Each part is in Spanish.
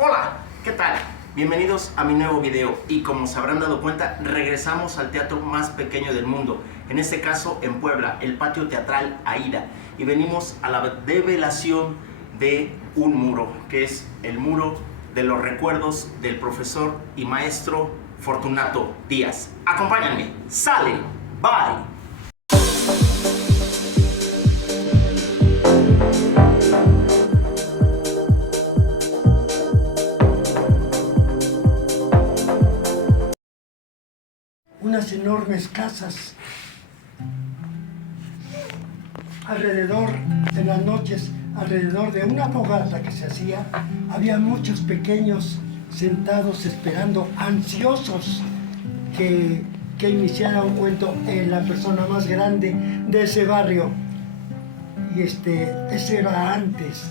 Hola, ¿qué tal? Bienvenidos a mi nuevo video y como se habrán dado cuenta, regresamos al teatro más pequeño del mundo, en este caso en Puebla, el Patio Teatral Aida, y venimos a la develación de un muro, que es el muro de los recuerdos del profesor y maestro Fortunato Díaz. Acompáñenme, sale, bye. Unas enormes casas. Alrededor, en las noches, alrededor de una fogata que se hacía, había muchos pequeños sentados esperando, ansiosos que iniciara un cuento la persona más grande de ese barrio. Y ese era antes.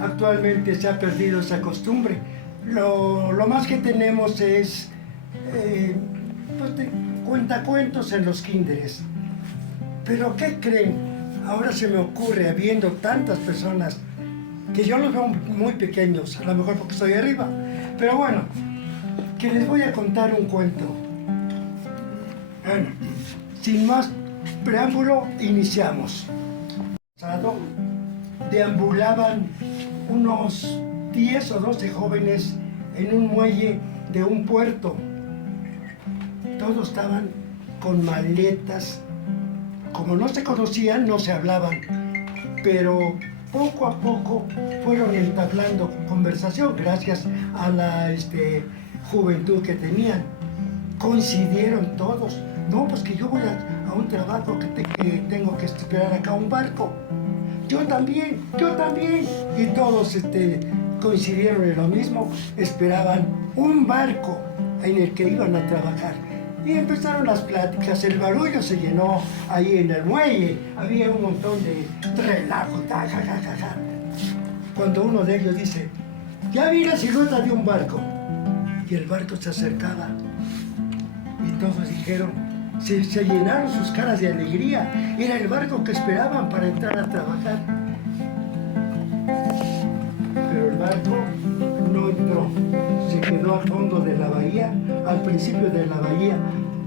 Actualmente se ha perdido esa costumbre. Lo más que tenemos es cuentacuentos en los kinderes. Pero ¿qué creen? Ahora se me ocurre, habiendo tantas personas, que yo los veo muy pequeños, a lo mejor porque estoy arriba, pero bueno, que les voy a contar un cuento. Bueno, sin más preámbulo, iniciamos. Deambulaban unos 10 o 12 jóvenes en un muelle de un puerto. Todos estaban con maletas. Como no se conocían, no se hablaban, pero poco a poco fueron entablando conversación gracias a la juventud que tenían. Coincidieron todos. No, pues que yo voy a un trabajo que tengo que esperar acá un barco. Yo también. Y todos coincidieron en lo mismo, esperaban un barco en el que iban a trabajar. Y empezaron las pláticas, el barullo se llenó ahí en el muelle, había un montón de relajo, jajajaja. Cuando uno de ellos dice, ya vi la silueta de un barco, y el barco se acercaba, y todos dijeron, se llenaron sus caras de alegría, era el barco que esperaban para entrar a trabajar. Pero el barco no entró, se quedó al fondo de la bahía, al principio de la bahía,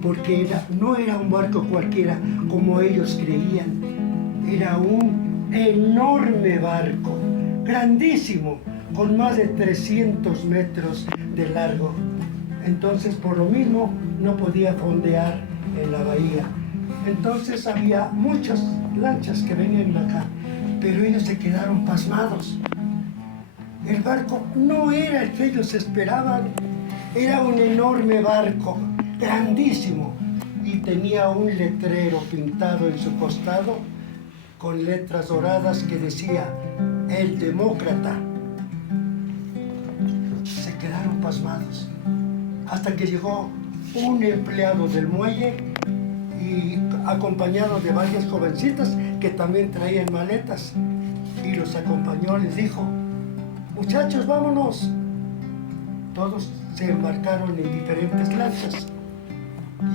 porque no era un barco cualquiera como ellos creían, era un enorme barco, grandísimo, con más de 300 metros de largo. Entonces, por lo mismo, no podía fondear en la bahía. Entonces había muchas lanchas que venían acá, pero ellos se quedaron pasmados. El barco no era el que ellos esperaban, era un enorme barco, grandísimo, y tenía un letrero pintado en su costado con letras doradas que decía, el demócrata. Se quedaron pasmados, hasta que llegó un empleado del muelle y acompañado de varias jovencitas que también traían maletas, y los acompañó, les dijo, muchachos, vámonos. Todos se embarcaron en diferentes lanchas.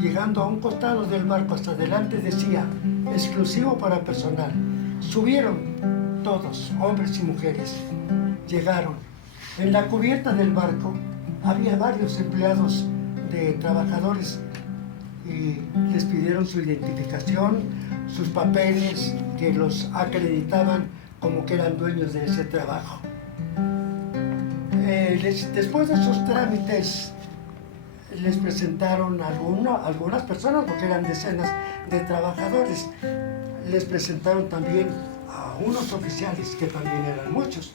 Llegando a un costado del barco hasta adelante decía, exclusivo para personal. Subieron todos, hombres y mujeres. Llegaron. En la cubierta del barco había varios empleados de trabajadores y les pidieron su identificación, sus papeles que los acreditaban como que eran dueños de ese trabajo. Después de sus trámites, les presentaron algunas personas, porque eran decenas de trabajadores. Les presentaron también a unos oficiales, que también eran muchos.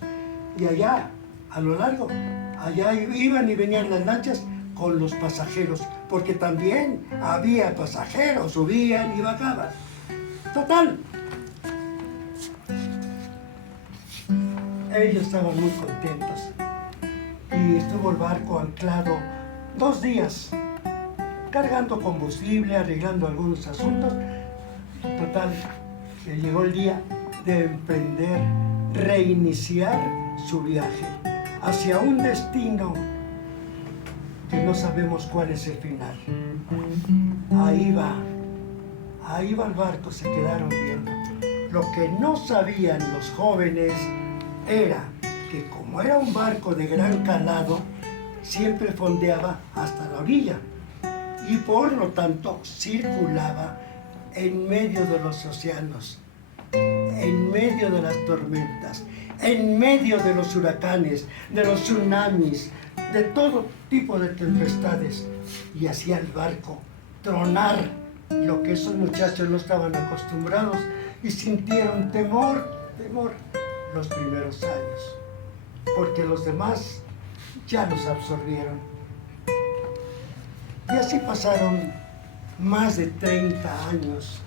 Y allá, a lo largo, allá iban y venían las lanchas con los pasajeros, porque también había pasajeros, subían y bajaban. Total. Ellos estaban muy contentos. Y estuvo el barco anclado 2 días, cargando combustible, arreglando algunos asuntos. Total, llegó el día de emprender, reiniciar su viaje hacia un destino que no sabemos cuál es el final. Ahí va el barco, se quedaron viendo. Lo que no sabían los jóvenes era que como era un barco de gran calado, siempre fondeaba hasta la orilla y por lo tanto circulaba en medio de los océanos, en medio de las tormentas, en medio de los huracanes, de los tsunamis, de todo tipo de tempestades, y hacía el barco tronar, lo que esos muchachos no estaban acostumbrados, y sintieron temor los primeros años, porque los demás ya los absorbieron. Y así pasaron más de 30 años,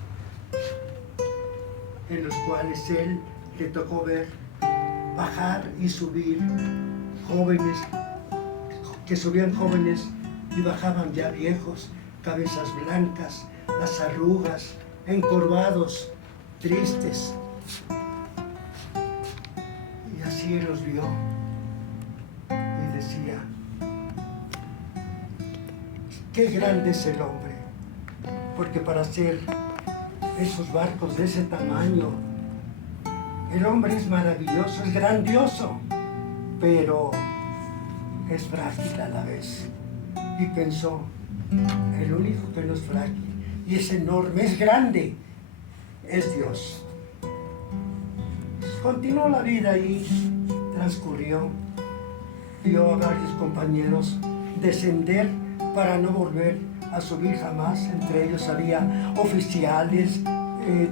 en los cuales él le tocó ver bajar y subir jóvenes, que subían jóvenes y bajaban ya viejos, cabezas blancas, las arrugas, encorvados, tristes. Y así los vio y decía, qué grande es el hombre, porque para hacer esos barcos de ese tamaño, el hombre es maravilloso, es grandioso, pero es frágil a la vez. Y pensó, el único que no es frágil y es enorme, es grande, es Dios. Continuó la vida y transcurrió. Vio a varios compañeros descender para no volver a subir jamás. Entre ellos había oficiales,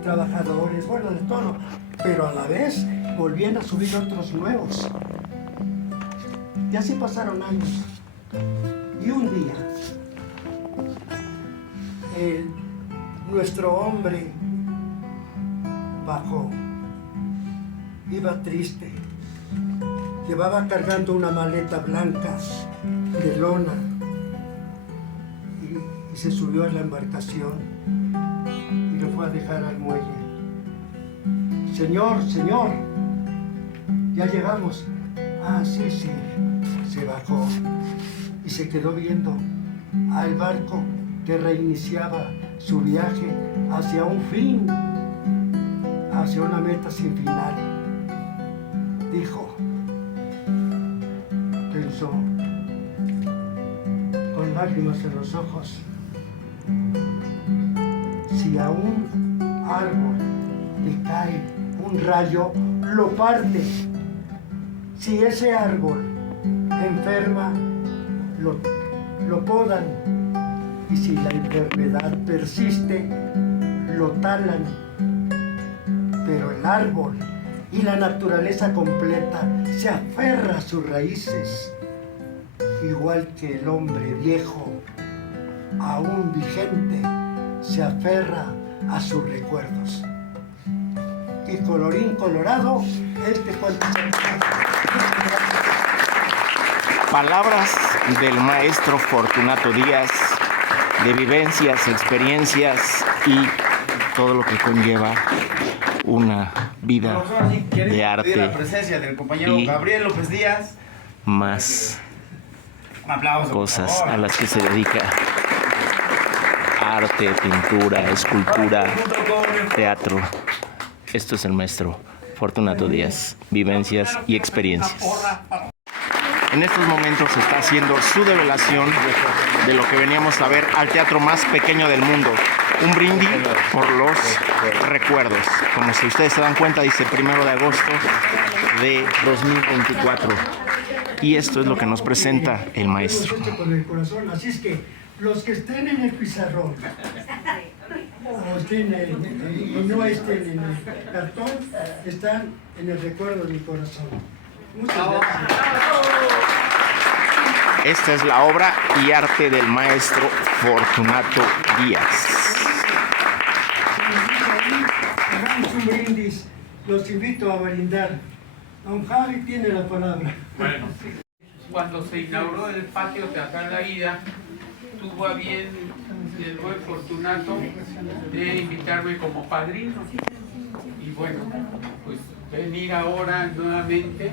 trabajadores, bueno, de todo. Pero a la vez volvían a subir otros nuevos. Y así pasaron años. Y un día, nuestro hombre bajó. Iba triste. Llevaba cargando una maleta blanca de lona. Y se subió a la embarcación y lo fue a dejar al muelle. Señor, señor, ya llegamos. Ah, sí, sí. Se bajó y se quedó viendo al barco que reiniciaba su viaje hacia un fin, hacia una meta sin final. Dijo, pensó, con lágrimas en los ojos, si a un árbol le cae un rayo, lo parte. Si ese árbol enferma, lo podan. Y si la enfermedad persiste, lo talan. Pero el árbol y la naturaleza completa se aferra a sus raíces, igual que el hombre viejo, aún vigente, se aferra a sus recuerdos. Y colorín colorado, este cuento se acaba. Palabras del maestro Fortunato Díaz, de vivencias, experiencias y todo lo que conlleva una vida de arte. La presencia del compañero y Gabriel López Díaz. Más Un aplauso, cosas a las que se dedica: arte, pintura, escultura, teatro. Esto es el maestro Fortunato Díaz, vivencias y experiencias. En estos momentos se está haciendo su develación de lo que veníamos a ver al teatro más pequeño del mundo. Un brindis por los recuerdos. Como si ustedes se dan cuenta, dice 1 de agosto de 2024. Y esto es lo que nos presenta el maestro. Con el corazón. Así es que los que estén en el pizarrón o estén y no estén en el cartón, están en el recuerdo de mi corazón. Muchas gracias. Esta es la obra y arte del maestro Fortunato Díaz. Hagamos un brindis. Los invito a brindar. Don Javi tiene la palabra. Bueno, cuando se inauguró el patio teatral La Ida, tuvo a bien el buen Fortunato de invitarme como padrino. Y bueno, pues venir ahora nuevamente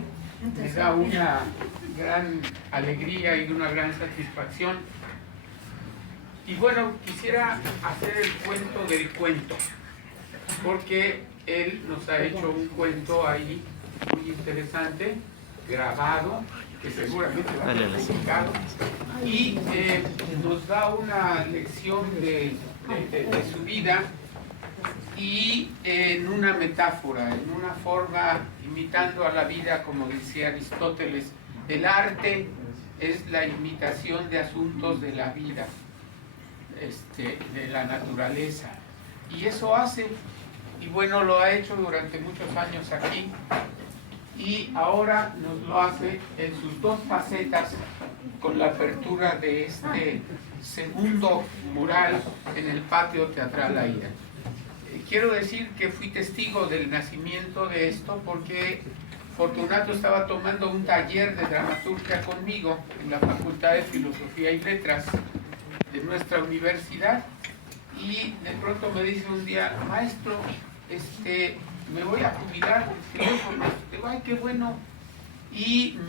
me da una gran alegría y una gran satisfacción. Y bueno, quisiera hacer el cuento del cuento, porque él nos ha hecho un cuento ahí muy interesante grabado, que seguramente va a ser publicado, y nos da una lección de su vida, y en una metáfora, en una forma imitando a la vida, como decía Aristóteles, el arte es la imitación de asuntos de la vida, de la naturaleza, y eso hace, y bueno, lo ha hecho durante muchos años aquí, y ahora nos lo hace en sus dos facetas con la apertura de este segundo mural en el Patio Teatral Aida. Quiero decir que fui testigo del nacimiento de esto porque Fortunato estaba tomando un taller de dramaturgia conmigo en la Facultad de Filosofía y Letras de nuestra universidad, y de pronto me dice un día: maestro, me voy a jubilar del teléfono. Digo: ay, qué bueno. Y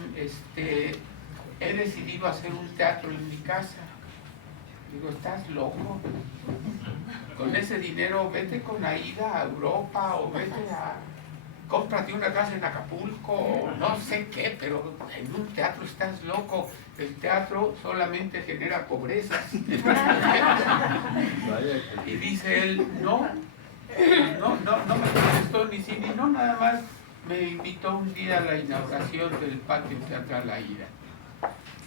he decidido hacer un teatro en mi casa. Digo: ¿estás loco? Con ese dinero vete con Aida a Europa, o cómprate una casa en Acapulco, o no sé qué, pero en un teatro estás loco. El teatro solamente genera pobreza. Y dice él: no me contestó ni sí ni no, nada más me invitó un día a la inauguración del Patio Teatral Aida.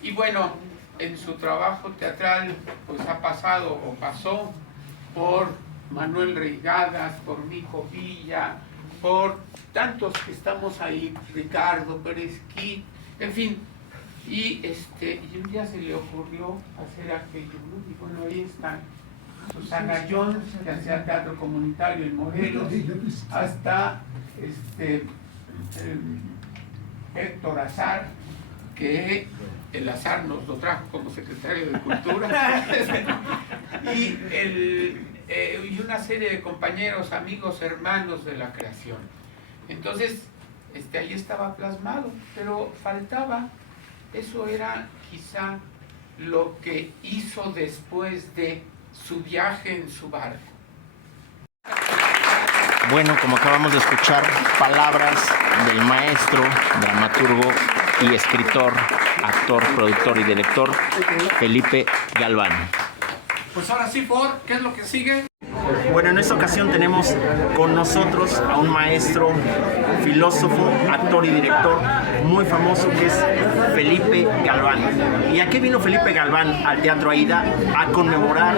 Y bueno, en su trabajo teatral pues ha pasado o pasó por Manuel Reigadas, por Nico Villa, por tantos que estamos ahí, Ricardo Pérez Quit, en fin. Y un día se le ocurrió hacer aquello, ¿no? Y bueno, ahí están Susana Jones, que hacía teatro comunitario en Morelos, hasta Héctor Azar, que el azar nos lo trajo como secretario de Cultura, y una serie de compañeros, amigos, hermanos de la creación. Entonces, ahí estaba plasmado, pero faltaba, eso era quizá lo que hizo después de su viaje en su barco. Bueno, como acabamos de escuchar, palabras del maestro, dramaturgo y escritor, actor, productor y director Felipe Galván. Pues ahora sí, ¿qué es lo que sigue? Bueno, en esta ocasión tenemos con nosotros a un maestro, filósofo, actor y director muy famoso, que es Felipe Galván. ¿Y a qué vino Felipe Galván al Teatro Aida? A conmemorar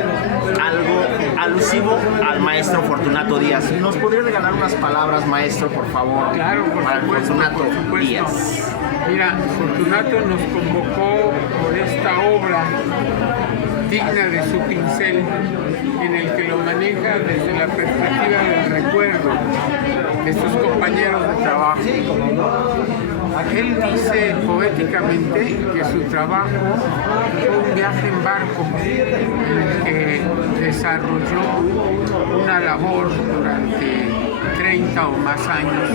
algo alusivo al maestro Fortunato Díaz. ¿Nos podría regalar unas palabras, maestro, por favor? Claro, para Fortunato Díaz. Mira, Fortunato nos convocó por esta obra digna de su pincel, en el que lo maneja desde la perspectiva del recuerdo de sus compañeros de trabajo. Él dice poéticamente que su trabajo fue un viaje en barco en el que desarrolló una labor durante 30 o más años,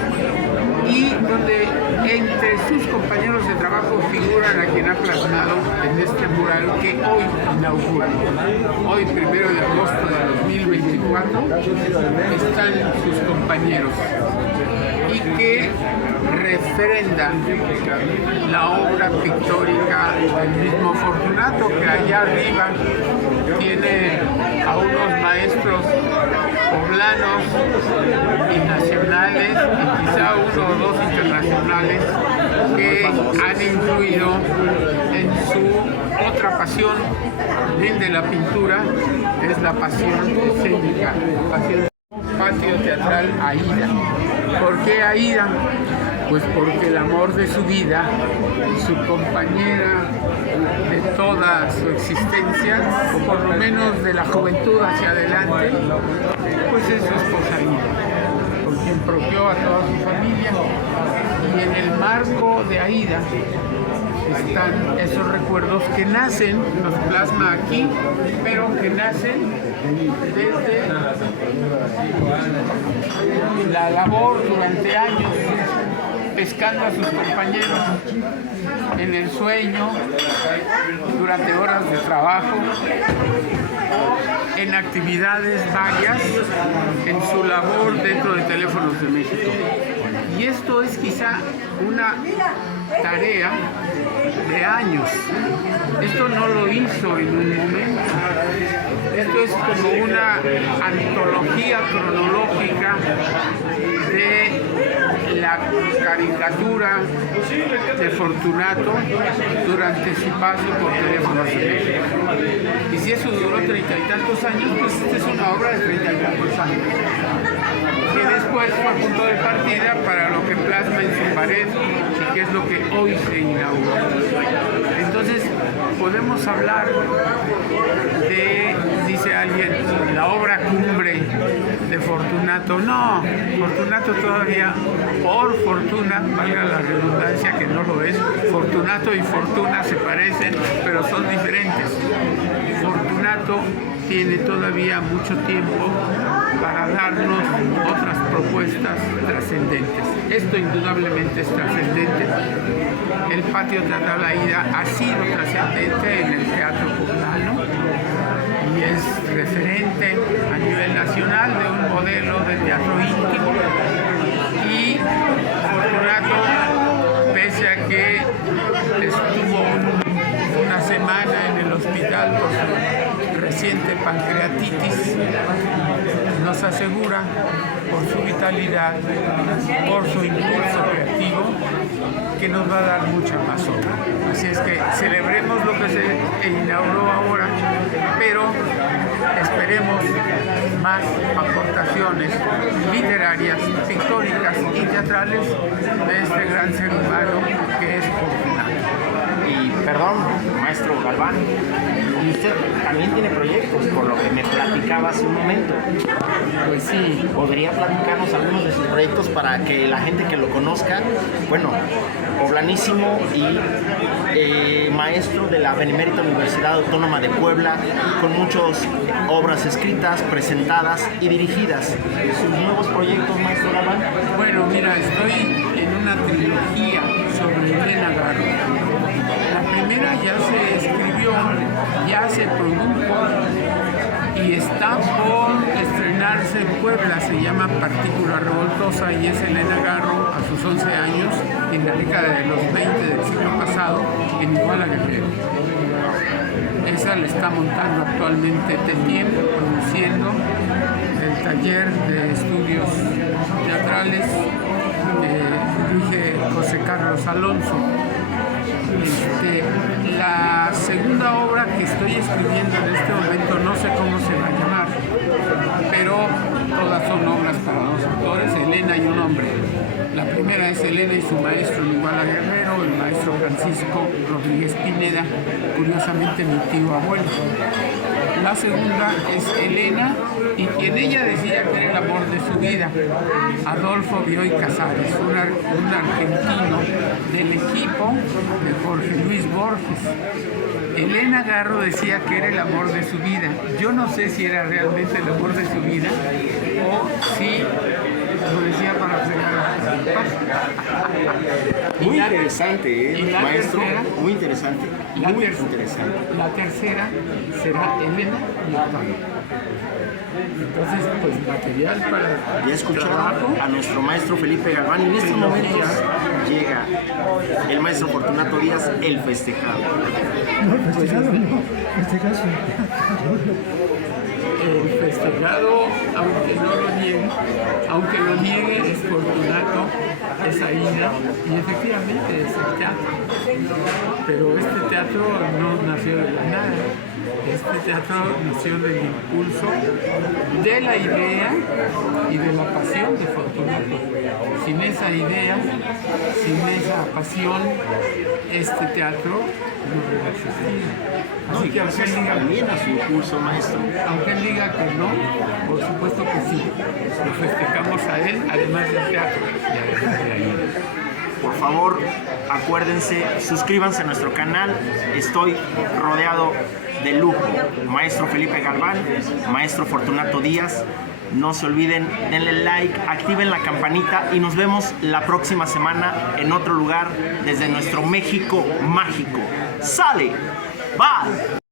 y donde entre sus compañeros de trabajo figuran a quien ha plasmado en este mural que hoy inaugura. Hoy, 1 de agosto de 2024, están sus compañeros, y que refrenda la obra pictórica del mismo Fortunato, que allá arriba tiene a unos maestros poblanos y nacionales, y quizá uno o dos internacionales, que han influido en su otra pasión, bien de la pintura, es la pasión escénica, pasión. Patio Teatral Aida. ¿Por qué Aida? Pues porque el amor de su vida, su compañera de toda su existencia, o por lo menos de la juventud hacia adelante, pues es su esposa Aida, por quien propió a toda su familia. Y en el marco de Aida están esos recuerdos que nacen, los plasma aquí, pero que nacen desde la labor durante años, pescando a sus compañeros en el sueño, durante horas de trabajo, en actividades varias, en su labor dentro de Teléfonos de México. Y Y esto es quizá una tarea de años. Esto no lo hizo en un momento. Esto es como una antología cronológica de la caricatura de Fortunato durante su paso por Teléfono Celular. Y si eso duró 30 y tantos años, pues esta es una obra de 30 y tantos años, que después fue punto de partida para lo que plasma en su pared y que es lo que hoy se inauguró. Entonces, podemos hablar de, dice alguien, la obra cumbre de Fortunato. No, Fortunato todavía, por fortuna, valga la redundancia que no lo es, Fortunato y Fortuna se parecen, pero son diferentes. Fortunato tiene todavía mucho tiempo para darnos otras propuestas trascendentes. Esto indudablemente es trascendente. El patio teatral Aida ha sido trascendente en el teatro poblano y es referente a nivel nacional de un modelo de teatro íntimo. Y Fortunato, pese a que estuvo una semana en el hospital por su reciente pancreatitis, nos asegura por su vitalidad, por su impulso creativo, que nos va a dar mucha más obra. Así es que celebremos lo que se inauguró ahora, pero esperemos más aportaciones literarias, pictóricas y teatrales de este gran ser humano que es Fortunato. Y perdón, maestro Galván, y usted también tiene proyectos, por lo que me platicaba hace un momento. Pues sí, ¿Podría platicarnos algunos de sus proyectos para que la gente que lo conozca? Bueno, poblanísimo y maestro de la Benemérita Universidad Autónoma de Puebla, con muchas obras escritas, presentadas y dirigidas. ¿Sus nuevos proyectos, maestro Galván? bueno, mira, estoy en una trilogía sobre Elena Garro. La primera ya se escribió, ya se produjo y está por estrenarse en Puebla. Se llama Partícula Revoltosa y es Elena Garro a sus 11 años en la década de los 20 del siglo pasado en Iguala Guerrero. Esa la está montando actualmente Teniem, produciendo el taller de estudios teatrales dirige José Carlos Alonso. La segunda obra que estoy escribiendo en este momento, no sé cómo se va a llamar, pero todas son obras para dos autores, Elena y un hombre. La primera es Elena y su maestro en Iguala Guerrero, el maestro Francisco Rodríguez Pineda, curiosamente mi tío abuelo. La segunda es Elena y quien ella decía que era el amor de su vida, Adolfo Bioy Casares, un argentino del equipo de Jorge Luis Borges. Elena Garro decía que era el amor de su vida. Yo no sé si era realmente el amor de su vida o si lo decía para fregar a Muy interesante, maestro. Tercera, muy interesante. Muy interesante. La tercera será Elena y Octavio. Entonces, pues material para Ya escucharon trabajo. a nuestro maestro Felipe Galván y en estos momentos llega el maestro Fortunato Díaz, el festejado. No, festejado no, festejado. El festejado, aunque lo niegue, es Fortunato, es Aida, y efectivamente es el teatro. Pero este teatro no nació de la nada. Este teatro nació del impulso, de la idea y de la pasión de Fortunato. Sin esa idea, sin esa pasión, este teatro no hubiera existido. Así que aunque él diga, También a su impulso, maestro. aunque él diga que no, por supuesto que sí. Lo festejamos a él, además del teatro y además de la ida. Por favor, acuérdense, suscríbanse a nuestro canal. Estoy rodeado de lujo. Maestro Felipe Galván, maestro Fortunato Díaz. No se olviden, denle like, activen la campanita y nos vemos la próxima semana en otro lugar desde nuestro México mágico. ¡Sale! ¡Bye!